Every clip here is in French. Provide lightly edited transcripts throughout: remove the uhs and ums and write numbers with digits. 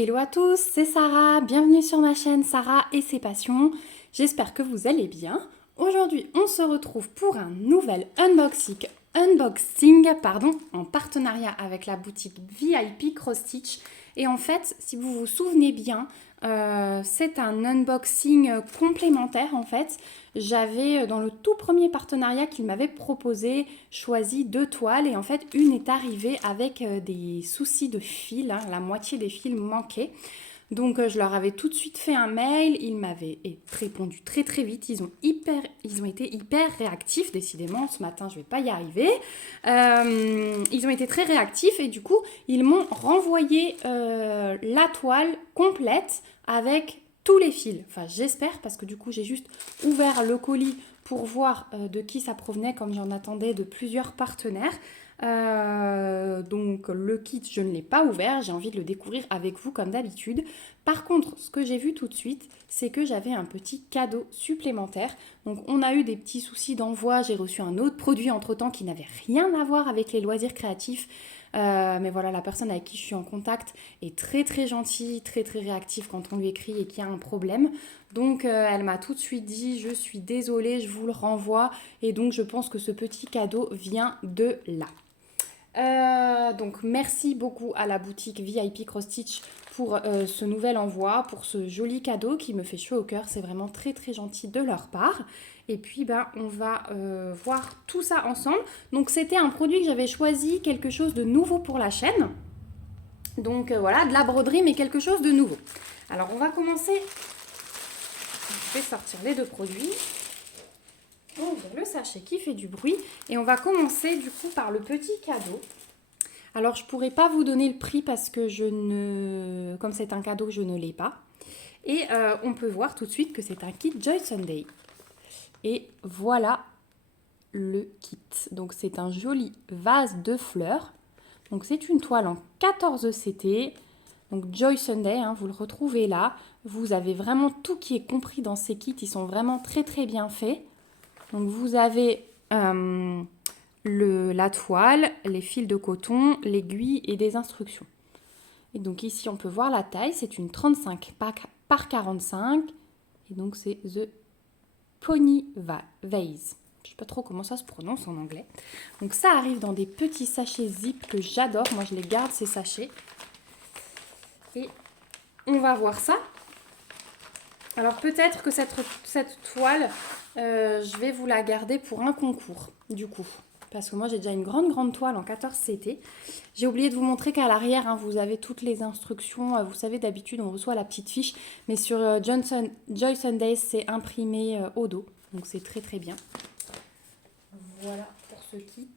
Hello à tous, c'est Sarah, bienvenue sur ma chaîne Sarah et ses passions. J'espère que vous allez bien. Aujourd'hui, on se retrouve pour un nouvel unboxing en partenariat avec la boutique VIP Cross Stitch. Et en fait, si vous vous souvenez bien, c'est un unboxing complémentaire en fait. J'avais dans le tout premier partenariat qu'il m'avait proposé choisi 2 toiles et en fait une est arrivée avec des soucis de fil, hein, la moitié des fils manquaient. Donc je leur avais tout de suite fait un mail, ils m'avaient répondu très très vite, ils ont été hyper réactifs, décidément ce matin je vais pas y arriver. Ils ont été très réactifs et du coup ils m'ont renvoyé la toile complète avec tous les fils. Enfin j'espère parce que du coup j'ai juste ouvert le colis pour voir de qui ça provenait comme j'en attendais de plusieurs partenaires. Donc le kit je ne l'ai pas ouvert, j'ai envie de le découvrir avec vous comme d'habitude. Par contre ce que j'ai vu tout de suite c'est que j'avais un petit cadeau supplémentaire. Donc on a eu des petits soucis d'envoi, j'ai reçu un autre produit entre temps qui n'avait rien à voir avec les loisirs créatifs. Mais voilà, la personne avec qui je suis en contact est très très gentille, très très réactive quand on lui écrit et qu'il y a un problème. Donc elle m'a tout de suite dit je suis désolée, je vous le renvoie et donc je pense que ce petit cadeau vient de là. Donc merci beaucoup à la boutique VIP Cross Stitch pour ce nouvel envoi, pour ce joli cadeau qui me fait chaud au cœur. C'est vraiment très très gentil de leur part. Et puis on va voir tout ça ensemble. Donc c'était un produit que j'avais choisi, quelque chose de nouveau pour la chaîne. Donc voilà, de la broderie mais quelque chose de nouveau. Alors on va commencer. Je vais sortir les 2 produits. On va ouvrir le sachet qui fait du bruit. Et on va commencer du coup par le petit cadeau. Alors, je ne pourrais pas vous donner le prix parce que comme c'est un cadeau, je ne l'ai pas. Et on peut voir tout de suite que c'est un kit Joy Sunday. Et voilà le kit. Donc, c'est un joli vase de fleurs. Donc, c'est une toile en 14 CT. Donc, Joy Sunday, hein, vous le retrouvez là. Vous avez vraiment tout qui est compris dans ces kits. Ils sont vraiment très, très bien faits. Donc, vous avez la toile, les fils de coton, l'aiguille et des instructions. Et donc ici on peut voir la taille, c'est une 35 par 45 et donc c'est The Pony Vase. Je ne sais pas trop comment ça se prononce en anglais. Donc ça arrive dans des petits sachets zip que j'adore, moi je les garde ces sachets. Et on va voir ça. Alors peut-être que cette toile, je vais vous la garder pour un concours du coup. Parce que moi j'ai déjà une grande toile en 14 CT. J'ai oublié de vous montrer qu'à l'arrière, hein, vous avez toutes les instructions. Vous savez, d'habitude, on reçoit la petite fiche. Mais sur Joy Sundays, c'est imprimé au dos. Donc c'est très très bien. Voilà pour ce kit.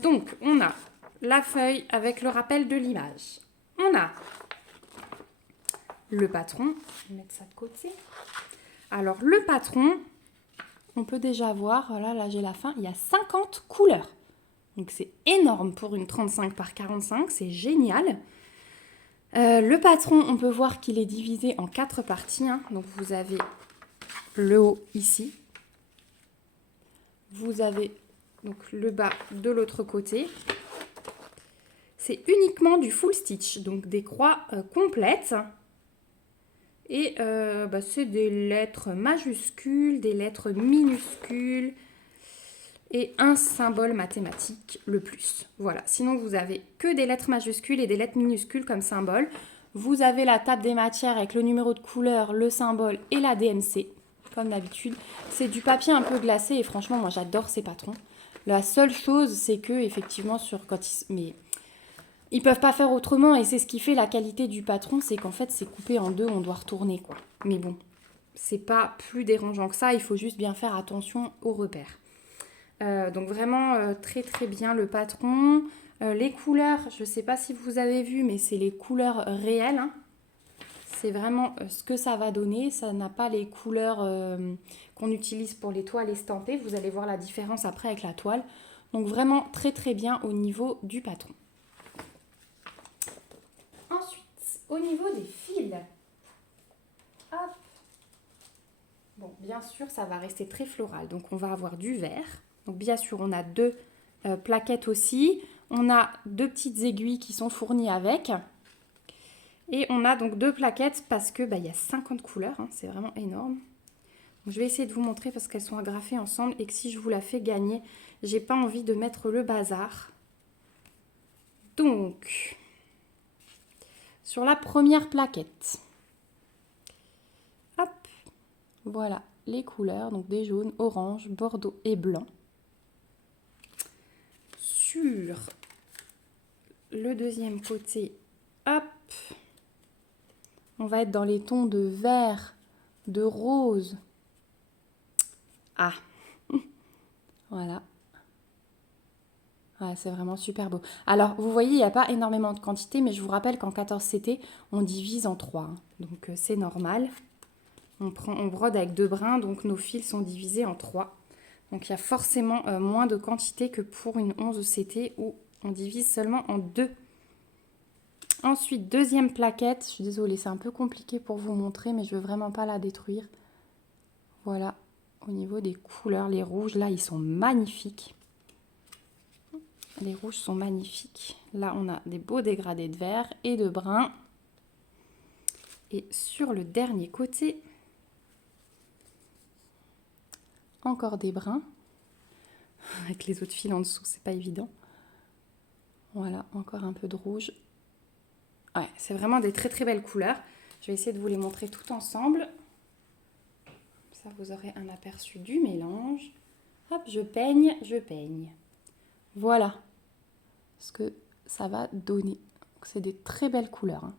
Donc, on a la feuille avec le rappel de l'image. On a le patron. Je vais mettre ça de côté. Alors, le patron, on peut déjà voir, voilà, là j'ai la fin, il y a 50 couleurs. Donc c'est énorme pour une 35 par 45, c'est génial. Le patron, on peut voir qu'il est divisé en 4 parties. Hein. Donc vous avez le haut ici. Vous avez donc le bas de l'autre côté. C'est uniquement du full stitch, donc des croix complètes. Et c'est des lettres majuscules, des lettres minuscules et un symbole mathématique, le plus. Voilà, sinon vous avez que des lettres majuscules et des lettres minuscules comme symbole. Vous avez la table des matières avec le numéro de couleur, le symbole et la DMC, comme d'habitude. C'est du papier un peu glacé et franchement, moi j'adore ces patrons. La seule chose, c'est que effectivement, mais ils peuvent pas faire autrement et c'est ce qui fait la qualité du patron, c'est qu'en fait c'est coupé en deux, on doit retourner quoi. Mais bon, c'est pas plus dérangeant que ça, il faut juste bien faire attention aux repères. Donc vraiment très très bien le patron. Les couleurs, je ne sais pas si vous avez vu, mais c'est les couleurs réelles. Hein. C'est vraiment ce que ça va donner. Ça n'a pas les couleurs qu'on utilise pour les toiles estampées. Vous allez voir la différence après avec la toile. Donc vraiment très très bien au niveau du patron. Ensuite, au niveau des fils. Hop. Bon, bien sûr, ça va rester très floral. Donc on va avoir du vert. Donc bien sûr, on a 2 plaquettes aussi. On a 2 petites aiguilles qui sont fournies avec. Et on a donc 2 plaquettes parce que il y a 50 couleurs, hein, c'est vraiment énorme. Donc, je vais essayer de vous montrer parce qu'elles sont agrafées ensemble et que si je vous la fais gagner, j'ai pas envie de mettre le bazar. Donc, sur la première plaquette, hop, voilà les couleurs, donc des jaunes, orange, bordeaux et blanc. Sur le deuxième côté, hop, on va être dans les tons de vert, de rose. Ah, voilà. Ouais, c'est vraiment super beau. Alors, vous voyez, il n'y a pas énormément de quantité, mais je vous rappelle qu'en 14CT, on divise en 3. Hein. Donc, c'est normal. On brode avec 2 brins, donc nos fils sont divisés en 3. Donc, il y a forcément moins de quantité que pour une 11CT où on divise seulement en 2. Ensuite, deuxième plaquette. Je suis désolée, c'est un peu compliqué pour vous montrer, mais je ne veux vraiment pas la détruire. Voilà, au niveau des couleurs, les rouges, là, ils sont magnifiques. Les rouges sont magnifiques. Là, on a des beaux dégradés de vert et de brun. Et sur le dernier côté, encore des bruns. Avec les autres fils en dessous, c'est pas évident. Voilà, encore un peu de rouge. Ouais, c'est vraiment des très très belles couleurs. Je vais essayer de vous les montrer tout ensemble. Ça, vous aurez un aperçu du mélange. Hop, je peigne, je peigne. Voilà ce que ça va donner. C'est des très belles couleurs. Hein.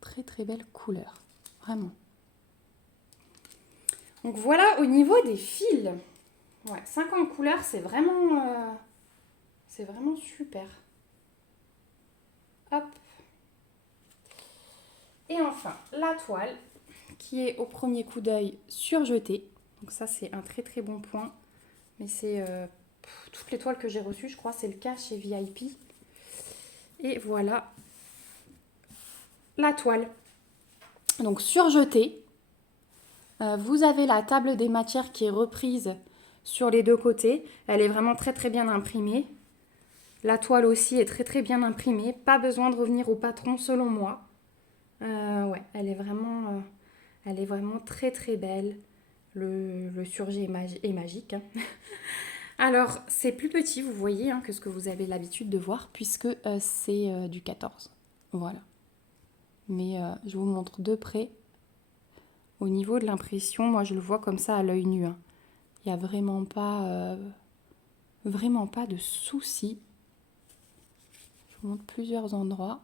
Très très belles couleurs. Vraiment. Donc voilà au niveau des fils. Ouais, 50 couleurs, c'est vraiment super. Hop. Et enfin, la toile qui est au premier coup d'œil surjetée. Donc ça, c'est un très très bon point. Mais c'est toutes les toiles que j'ai reçues, je crois, c'est le cas chez VIP. Et voilà la toile. Donc surjetée. Vous avez la table des matières qui est reprise sur les deux côtés. Elle est vraiment très très bien imprimée. La toile aussi est très très bien imprimée. Pas besoin de revenir au patron selon moi. Ouais, elle est vraiment très très belle. Le surjet est magique. Hein. Alors, c'est plus petit, vous voyez, hein, que ce que vous avez l'habitude de voir, puisque c'est du 14. Voilà. Mais je vous montre de près. Au niveau de l'impression, moi je le vois comme ça à l'œil nu. Hein. Il n'y a vraiment pas de souci. Je vous montre plusieurs endroits.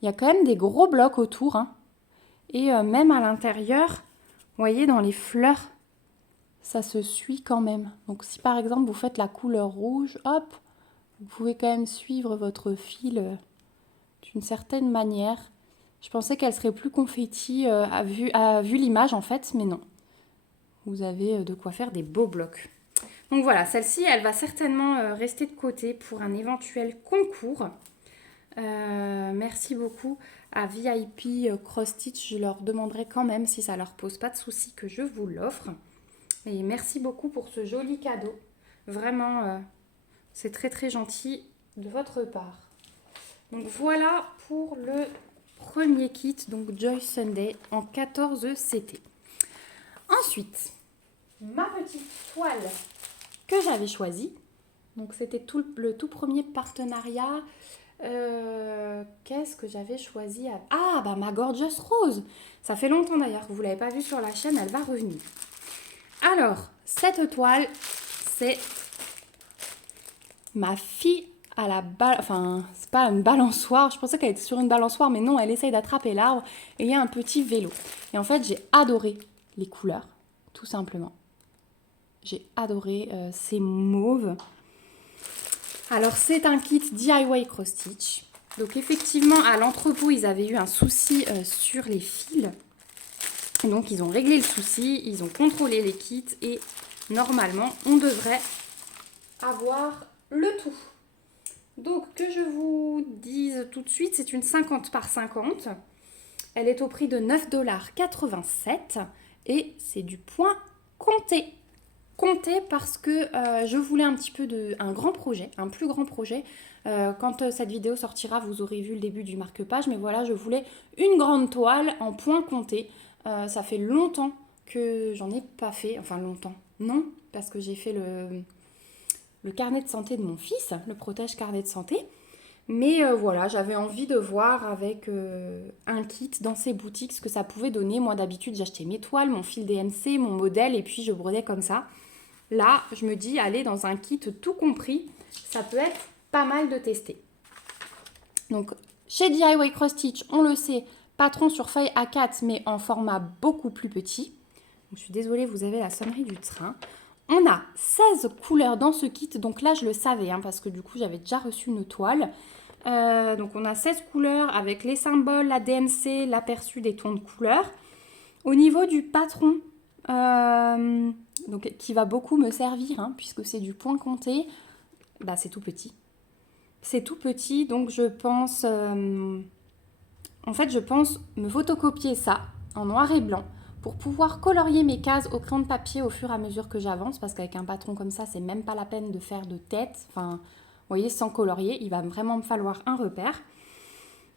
Il y a quand même des gros blocs autour. Hein. Et même à l'intérieur, vous voyez, dans les fleurs, ça se suit quand même. Donc si par exemple vous faites la couleur rouge, hop, vous pouvez quand même suivre votre fil d'une certaine manière. Je pensais qu'elle serait plus confetti à vue l'image en fait, mais non. Vous avez de quoi faire des beaux blocs. Donc voilà, celle-ci, elle va certainement rester de côté pour un éventuel concours. Merci beaucoup à VIP Cross Stitch. Je leur demanderai quand même si ça leur pose pas de soucis que je vous l'offre. Et merci beaucoup pour ce joli cadeau. Vraiment, c'est très très gentil de votre part. Donc voilà pour le premier kit, donc Joy Sunday en 14 CT. Ensuite, ma petite toile que j'avais choisie. Donc c'était le tout premier partenariat. Qu'est-ce que j'avais choisi ma Gorgeous Rose. Ça fait longtemps d'ailleurs que vous ne l'avez pas vue sur la chaîne, elle va revenir. Alors, cette toile, c'est ma fille à la balle. Enfin, c'est pas une balançoire. Je pensais qu'elle était sur une balançoire, mais non, elle essaye d'attraper l'arbre et il y a un petit vélo. Et en fait, j'ai adoré les couleurs, tout simplement. J'ai adoré ces mauves. Alors, c'est un kit DIY Cross Stitch. Donc, effectivement, à l'entrepôt, ils avaient eu un souci sur les fils. Donc, ils ont réglé le souci, ils ont contrôlé les kits et normalement, on devrait avoir le tout. Donc, que je vous dise tout de suite, c'est une 50 par 50. Elle est au prix de 9,87 $ et c'est du point compté. Compté parce que je voulais un petit peu un grand projet, un plus grand projet. Quand cette vidéo sortira, vous aurez vu le début du marque-page. Mais voilà, je voulais une grande toile en point compté. Ça fait longtemps que j'en ai pas fait. Enfin, longtemps. Non, parce que j'ai fait le carnet de santé de mon fils, le protège carnet de santé. Mais voilà, j'avais envie de voir avec un kit dans ces boutiques ce que ça pouvait donner. Moi, d'habitude, j'achetais mes toiles, mon fil DMC, mon modèle, et puis je brodais comme ça. Là, je me dis, allez, dans un kit tout compris, ça peut être pas mal de tester. Donc, chez DIY Cross Stitch, on le sait, patron sur feuille A4, mais en format beaucoup plus petit. Donc, je suis désolée, vous avez la sonnerie du train. On a 16 couleurs dans ce kit, donc là je le savais, parce que du coup j'avais déjà reçu une toile. Donc on a 16 couleurs avec les symboles, la DMC, l'aperçu des tons de couleurs. Au niveau du patron, donc, qui va beaucoup me servir, puisque c'est du point compté, bah, c'est tout petit. C'est tout petit, donc je pense... je pense me photocopier ça en noir et blanc pour pouvoir colorier mes cases au crayon de papier au fur et à mesure que j'avance, parce qu'avec un patron comme ça, c'est même pas la peine de faire de tête. Enfin, vous voyez, sans colorier, il va vraiment me falloir un repère.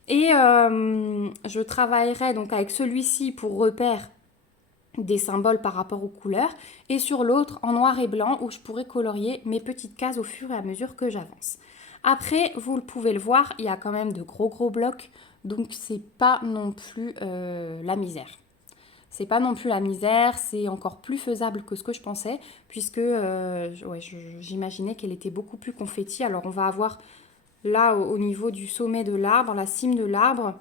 Et je travaillerai donc avec celui-ci pour repère des symboles par rapport aux couleurs, et sur l'autre en noir et blanc où je pourrai colorier mes petites cases au fur et à mesure que j'avance. Après, vous pouvez le voir, il y a quand même de gros blocs, donc c'est pas non plus la misère. C'est pas non plus la misère, c'est encore plus faisable que ce que je pensais, puisque j'imaginais qu'elle était beaucoup plus confetti. Alors on va avoir là au niveau du sommet de l'arbre, la cime de l'arbre,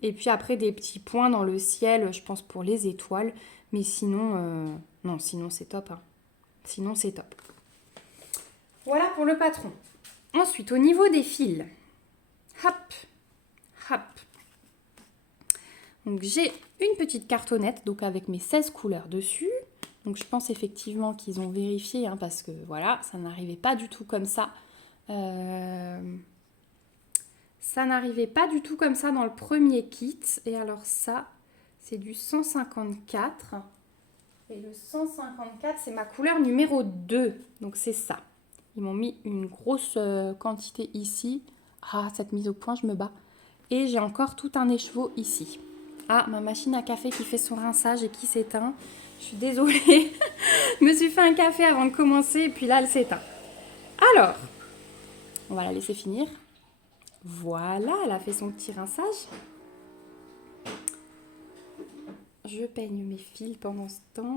et puis après des petits points dans le ciel, je pense pour les étoiles. Mais sinon, non, sinon c'est top. Sinon c'est top. Voilà pour le patron. Ensuite, au niveau des fils, hop. Donc j'ai une petite cartonnette, donc avec mes 16 couleurs dessus. Donc je pense effectivement qu'ils ont vérifié, parce que voilà, ça n'arrivait pas du tout comme ça. Ça n'arrivait pas du tout comme ça dans le premier kit. Et alors ça, c'est du 154. Et le 154, c'est ma couleur numéro 2. Donc c'est ça. Ils m'ont mis une grosse quantité ici. Ah, cette mise au point, je me bats. Et j'ai encore tout un écheveau ici. Ah, ma machine à café qui fait son rinçage et qui s'éteint. Je suis désolée. Je me suis fait un café avant de commencer et puis là, elle s'éteint. Alors, on va la laisser finir. Voilà, elle a fait son petit rinçage. Je peigne mes fils pendant ce temps.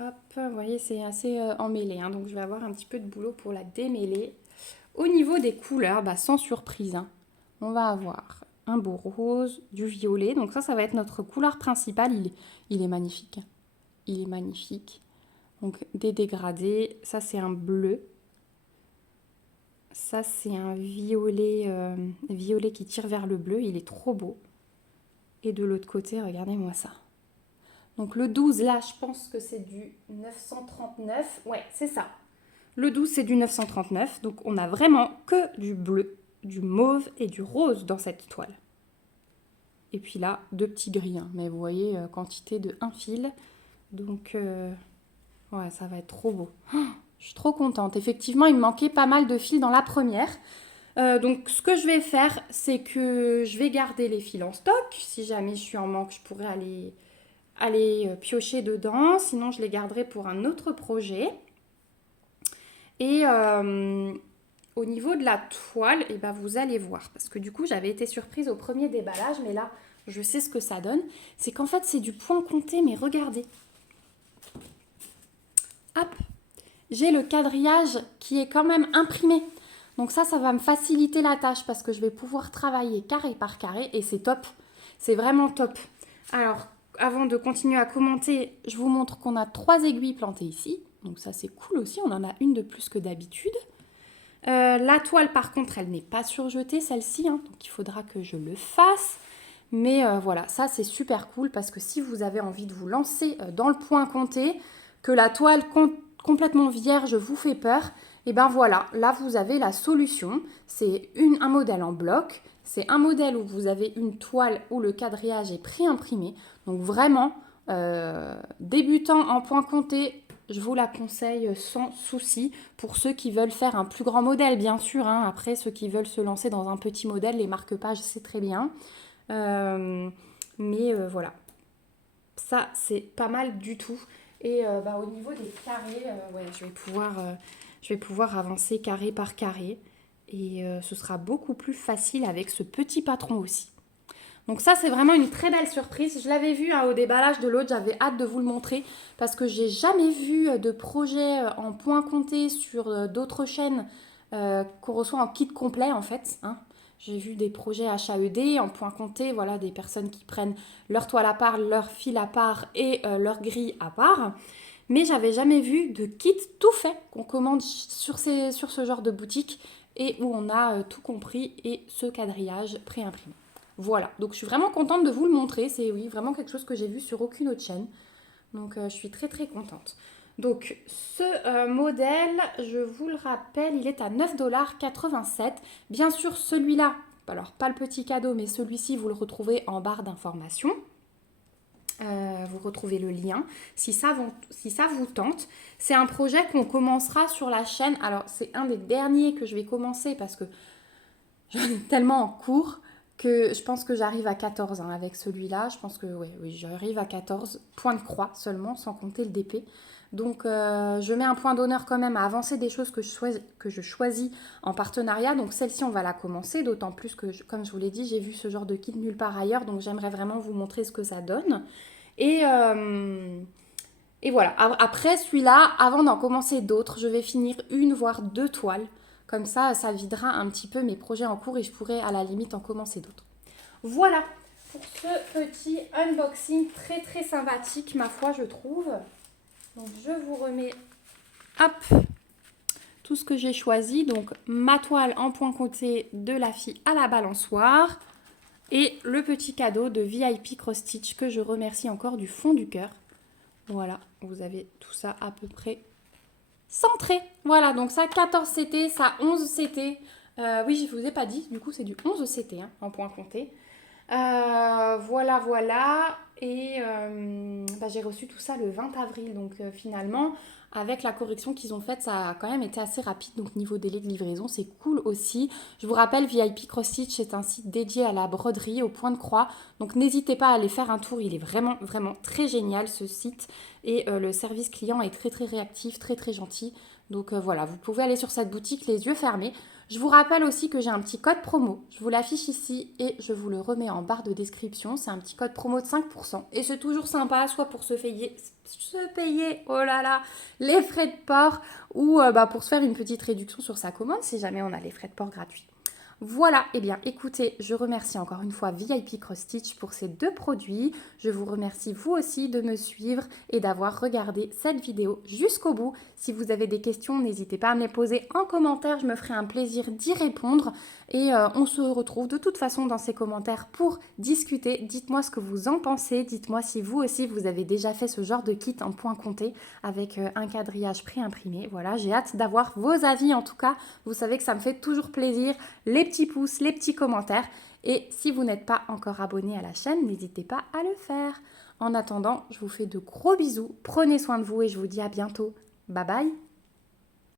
Hop, vous voyez, c'est assez emmêlé, donc je vais avoir un petit peu de boulot pour la démêler. Au niveau des couleurs, sans surprise, on va avoir un beau rose, du violet. Donc ça va être notre couleur principale. Il est magnifique. Il est magnifique. Donc des dégradés. Ça, c'est un bleu. Ça, c'est un violet, violet qui tire vers le bleu. Il est trop beau. Et de l'autre côté, regardez-moi ça. Donc le 12, là, je pense que c'est du 939. Ouais, c'est ça. Le 12, c'est du 939. Donc on a vraiment que du bleu, du mauve et du rose dans cette toile. Et puis là, 2 petits gris. Mais vous voyez, quantité de 1 fil. Donc, ouais, ça va être trop beau. Oh, je suis trop contente. Effectivement, il me manquait pas mal de fils dans la première. Donc, ce que je vais faire, c'est que je vais garder les fils en stock. Si jamais je suis en manque, je pourrais aller piocher dedans. Sinon, je les garderai pour un autre projet. Et au niveau de la toile, vous allez voir. Parce que du coup, j'avais été surprise au premier déballage. Mais là, je sais ce que ça donne. C'est qu'en fait, c'est du point compté. Mais regardez. Hop. J'ai le quadrillage qui est quand même imprimé. Donc ça va me faciliter la tâche parce que je vais pouvoir travailler carré par carré. Et c'est top. C'est vraiment top. Alors, avant de continuer à commenter, je vous montre qu'on a 3 aiguilles plantées ici. Donc ça, c'est cool aussi. On en a une de plus que d'habitude. La toile, par contre, elle n'est pas surjetée, celle-ci. Donc, il faudra que je le fasse. Mais voilà, ça, c'est super cool parce que si vous avez envie de vous lancer dans le point compté, que la toile complètement vierge vous fait peur, et voilà, là, vous avez la solution. C'est un modèle en bloc. C'est un modèle où vous avez une toile où le quadrillage est pré-imprimé. Donc, vraiment, débutant en point compté, je vous la conseille sans souci pour ceux qui veulent faire un plus grand modèle, bien sûr. Hein. Après, ceux qui veulent se lancer dans un petit modèle, les marque-pages, c'est très bien. Mais voilà, ça, c'est pas mal du tout. Et au niveau des carrés, ouais, je vais pouvoir avancer carré par carré. Et ce sera beaucoup plus facile avec ce petit patron aussi. Donc ça, c'est vraiment une très belle surprise. Je l'avais vu au déballage de l'autre, j'avais hâte de vous le montrer parce que j'ai jamais vu de projet en point compté sur d'autres chaînes qu'on reçoit en kit complet en fait. Hein. J'ai vu des projets HAED en point compté, voilà, des personnes qui prennent leur toile à part, leur fil à part et leur grille à part. Mais j'avais jamais vu de kit tout fait qu'on commande sur ce genre de boutique et où on a tout compris et ce quadrillage préimprimé. Voilà, donc je suis vraiment contente de vous le montrer. C'est oui, vraiment quelque chose que j'ai vu sur aucune autre chaîne. Donc je suis très très contente. Donc ce modèle, je vous le rappelle, il est à 9,87 $. Bien sûr, celui-là, alors pas le petit cadeau, mais celui-ci, vous le retrouvez en barre d'informations. Vous retrouvez le lien si ça vous tente. C'est un projet qu'on commencera sur la chaîne. Alors c'est un des derniers que je vais commencer parce que j'en ai tellement en cours que je pense que j'arrive à 14 avec celui-là. Je pense que oui, j'arrive à 14 points de croix seulement, sans compter le DP. Donc je mets un point d'honneur quand même à avancer des choses que je choisis en partenariat. Donc celle-ci, on va la commencer, d'autant plus que, comme je vous l'ai dit, j'ai vu ce genre de kit nulle part ailleurs. Donc j'aimerais vraiment vous montrer ce que ça donne. Et voilà. Après celui-là, avant d'en commencer d'autres, je vais finir une voire deux toiles. Comme ça videra un petit peu mes projets en cours et je pourrai à la limite en commencer d'autres. Voilà pour ce petit unboxing très très sympathique, ma foi, je trouve. Donc je vous remets, hop, tout ce que j'ai choisi. Donc ma toile en point compté de la fille à la balançoire. Et le petit cadeau de VIP Cross Stitch que je remercie encore du fond du cœur. Voilà, vous avez tout ça à peu près centré. Voilà, donc ça 14 CT, ça 11 CT. Oui, je ne vous ai pas dit, du coup c'est du 11 CT hein, en point compté. Voilà. Et j'ai reçu tout ça le 20 avril. Donc finalement, avec la correction qu'ils ont faite, ça a quand même été assez rapide. Donc niveau délai de livraison, c'est cool aussi. Je vous rappelle, VIP Cross Stitch, c'est un site dédié à la broderie, au point de croix. Donc n'hésitez pas à aller faire un tour. Il est vraiment, vraiment très génial ce site. Et le service client est très, très réactif, très, très gentil. Donc voilà, vous pouvez aller sur cette boutique les yeux fermés. Je vous rappelle aussi que j'ai un petit code promo. Je vous l'affiche ici et je vous le remets en barre de description. C'est un petit code promo de 5%. Et c'est toujours sympa, soit pour se payer, oh là là, les frais de port ou pour se faire une petite réduction sur sa commande si jamais on a les frais de port gratuits. Voilà, eh bien écoutez, je remercie encore une fois VIP Cross Stitch pour ces deux produits. Je vous remercie vous aussi de me suivre et d'avoir regardé cette vidéo jusqu'au bout. Si vous avez des questions, n'hésitez pas à me les poser en commentaire, je me ferai un plaisir d'y répondre. Et on se retrouve de toute façon dans ces commentaires pour discuter. Dites-moi ce que vous en pensez, dites-moi si vous aussi vous avez déjà fait ce genre de kit en point compté avec un quadrillage pré-imprimé. Voilà, j'ai hâte d'avoir vos avis en tout cas. Vous savez que ça me fait toujours plaisir. Les petits pouces, les petits commentaires. Et si vous n'êtes pas encore abonné à la chaîne, n'hésitez pas à le faire. En attendant, je vous fais de gros bisous. Prenez soin de vous et je vous dis à bientôt. Bye bye.